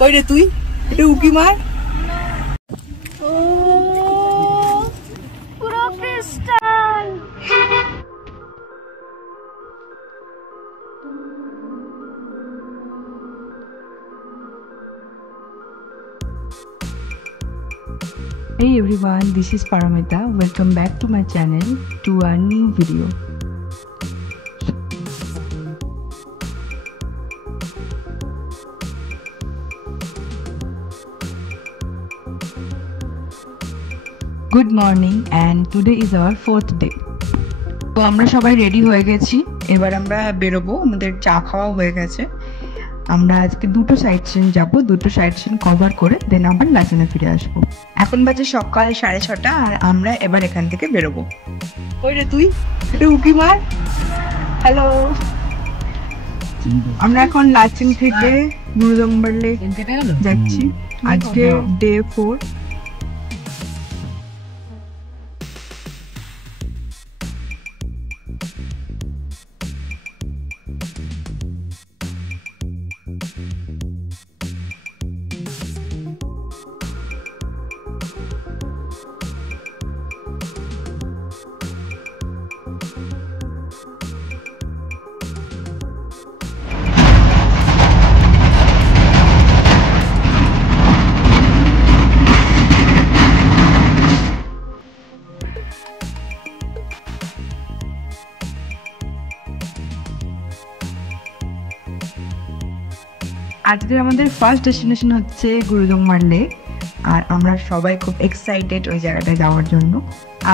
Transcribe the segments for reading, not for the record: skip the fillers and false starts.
কই রে তুই? এটা উকি মার। ও পুরো crystal. Hey everyone, this is Paramita. Welcome back to my channel to a new video. Good morning and today is our 4th day. তো আমরা সবাই রেডি হয়ে গেছি, এবার আমরা বেরোবো, আমাদের চা খাওয়া হয়ে গেছে। আমরা আজকে দুটো সাইট সিন যাবো, দুটো সাইট সিন কভার করে দেন আবার লাচেনে ফিরে আসবো। এখন বাজে সকাল 6:30 আর আমরা এবার এখান থেকে বেরোবো। কই রে তুই? এটা উকি মার। হ্যালো, আমরা এখন লাচেন থেকে গুরুদম্বার লেক যাচ্ছি। আজকে ডে 4। আজকে আমাদের ফার্স্ট ডেস্টিনেশন হচ্ছে গুরুদম্বার লেক, আর আমরা সবাই খুব এক্সাইটেড ওই জায়গাটায় যাওয়ার জন্য।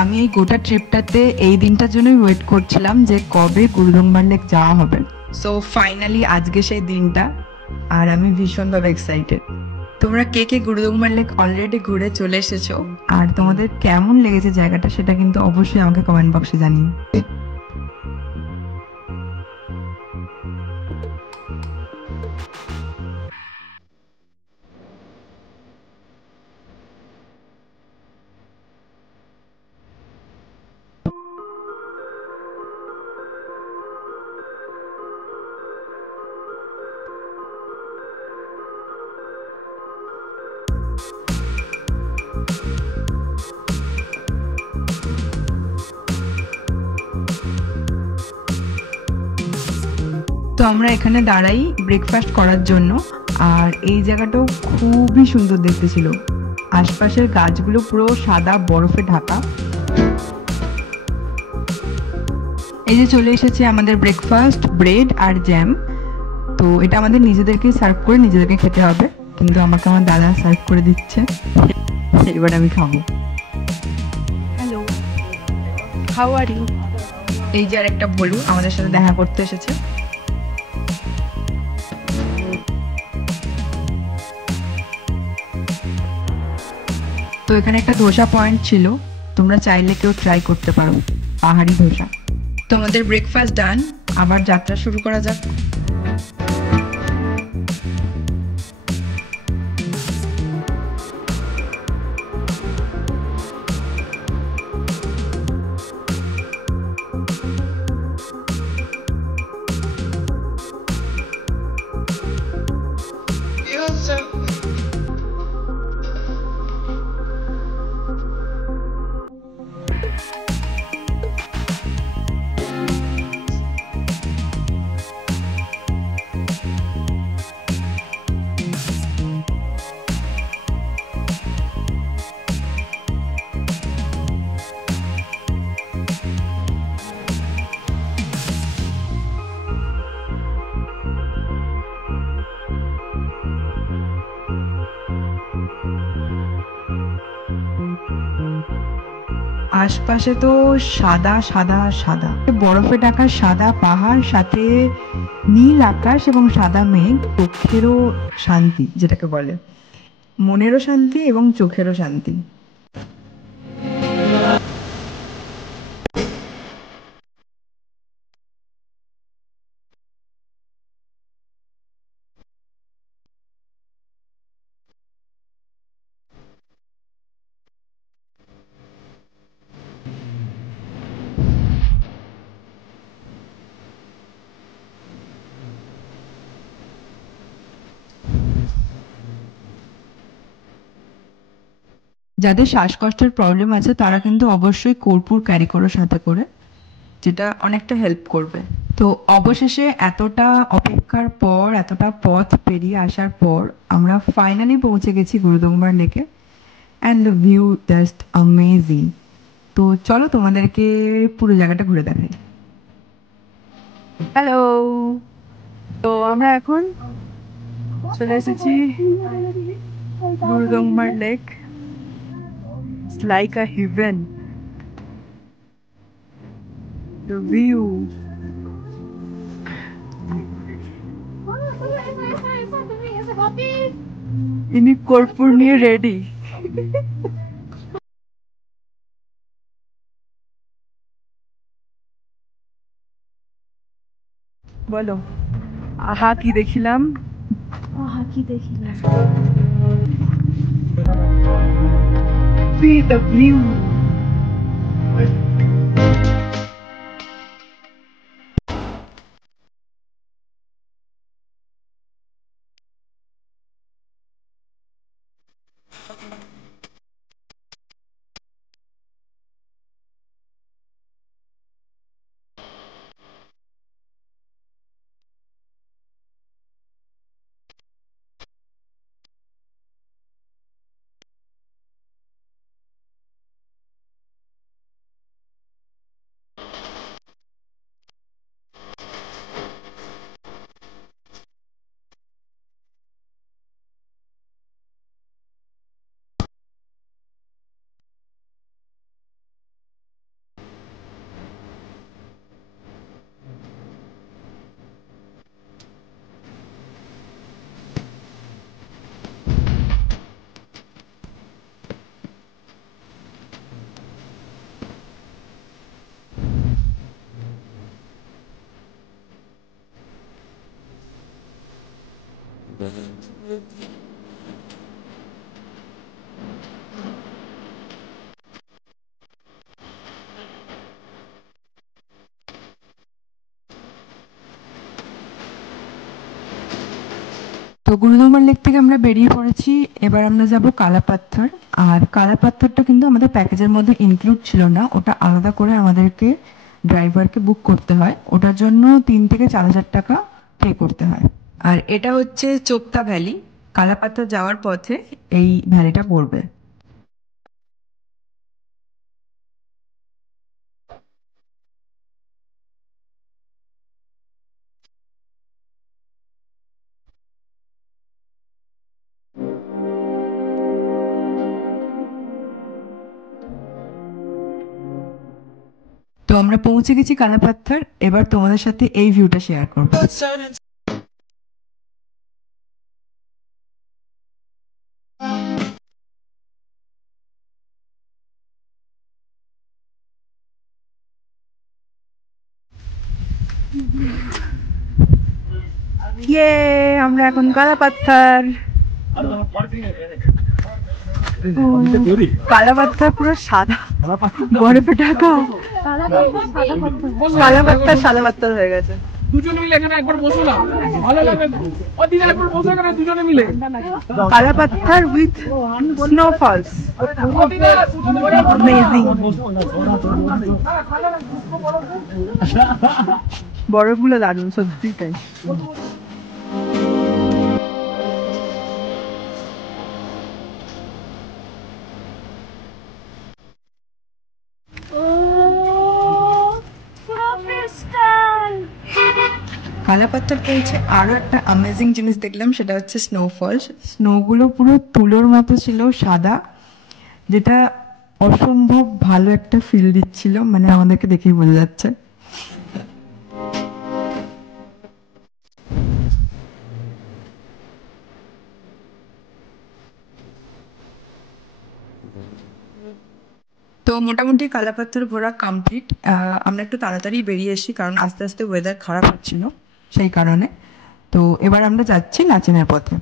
আমি এই গোটা ট্রিপটাতে এই দিনটার জন্যই ওয়েট করছিলাম যে কবে গুরুদম্বার লেক যাওয়া হবে। সো ফাইনালি আজকে সেই দিনটা, আর আমি ভীষণভাবে এক্সাইটেড। তোমরা কে কে গুরুদম্বার লেক অলরেডি ঘুরে চলে এসেছো আর তোমাদের কেমন লেগেছে জায়গাটা সেটা কিন্তু অবশ্যই আমাকে কমেন্ট বক্সে জানিও। তো আমরা এখানে দাঁড়াই ব্রেকফাস্ট করার জন্য, আর এই জায়গাটাও খুবই সুন্দর দেখতে ছিল। আশপাশের গাছগুলো পুরো সাদা বরফে ঢাকা। এই যে চলে এসেছে আমাদের ব্রেকফাস্ট, ব্রেড আর জ্যাম। তো এটা আমাদের নিজেদেরকে সার্ভ করে নিজেদেরকে খেতে হবে, কিন্তু আমাকে আমার দাদা সার্ভ করে দিচ্ছে, এবার আমি খাবো। Hello, how are you? এই যে আর একটা বলু আমাদের সাথে দেখা করতে এসেছে। তো এখানে একটা ধোসা পয়েন্ট ছিল, তোমরা চাইলে কেউ ট্রাই করতে পারো, পাহাড়ি ধোসা। তো আমাদের ব্রেকফাস্ট ডান, আবার যাত্রা শুরু করা যাক। আশপাশে তো সাদা সাদা সাদা বরফে ঢাকা সাদা পাহাড়, সাথে নীল আকাশ এবং সাদা মেঘ। চোখেরও শান্তি, যেটাকে বলে মনেরও শান্তি এবং চোখেরও শান্তি। যাদের শ্বাসকষ্টের প্রবলেম আছে তারা কিন্তু অবশ্যই কর্পূর ক্যারি করো সাথে করে, যেটা অনেকটা হেল্প করবে। তো অবশেষে এতটা অপেক্ষার পর, এতটা পথ পেরিয়ে আসার পর আমরা ফাইনালি পৌঁছে গেছি গুরুদংবার লেকে, and the view just amazing. তো চলো তোমাদেরকে পুরো জায়গাটা ঘুরে দেখাই। হ্যালো, তো আমরা এখন চলে এসেছি গুরুদংবার lake. It's like a heaven. The view. ইনি কর্পূর নিয়ে রেডি। বলো, আহা কি দেখিলাম। See the view. তো গুরুদংবার লেক থেকে আমরা বেরিয়ে পড়েছি। এবার আমরা যাব কালাপাথর। আর কালাপাথরটা কিন্তু আমাদের প্যাকেজের মধ্যে ইনক্লুড ছিল না, ওটা আলাদা করে আমাদেরকে ড্রাইভারকে বুক করতে হয়। ওটার জন্য 3 থেকে 4 হাজার টাকা পে করতে হয়। আর এটা হচ্ছে চোপতা ভ্যালি। কালাপাথর যাওয়ার পথে এই ভ্যালিটা পড়বে। তো আমরা পৌঁছে গেছি কালাপাথর। এবার তোমাদের সাথে এই ভিউটা শেয়ার করবো। ইয়ে, আমরা এখন কালাপাথর। কালাপাথর পুরো সাদা, বরফে ঢাকা। কালাপাথর সাদা পাথর হয়ে গেছে। দুজনে মিলে এখানে একবার বসলাম, ভালো লাগবে তো। ও দিদা একবার বসো এখানে দুজনে মিলে। Kala Patthar with snowfalls, amazing. বরফগুলো দারুণ, সত্যি তাই। কালাপাথর পেয়েছে আরো একটা অ্যামেজিং জিনিস দেখলাম, সেটা হচ্ছে স্নোফলস। স্নোগুলো পুরো তুলোর মতো ছিল, সাদা, যেটা অসম্ভব ভালো একটা ফিল দিচ্ছিল, মানে আমাদেরকে দেখেই বোঝা যাচ্ছে। তো মোটামুটি কালাপাথর ঘোরা কমপ্লিট। আমরা একটু তাড়াতাড়ি বেরিয়ে এসেছি কারণ আস্তে আস্তে ওয়েদার খারাপ হচ্ছিল, সেই কারণে। তো এবার আমরা যাচ্ছি নাচনের পথে।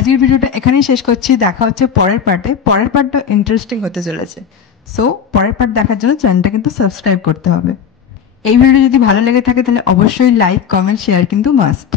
আজকের ভিডিওটা এখানেই শেষ করছি। দেখা হচ্ছে পরের পার্টে। পরের পার্টটা ইন্টারেস্টিং হতে চলেছে। সো পরের পার্ট দেখার জন্য চ্যানেলটা কিন্তু সাবস্ক্রাইব করতে হবে। এই ভিডিও যদি ভালো লেগে থাকে তাহলে অবশ্যই লাইক, কমেন্ট, শেয়ার কিন্তু মাস্ট।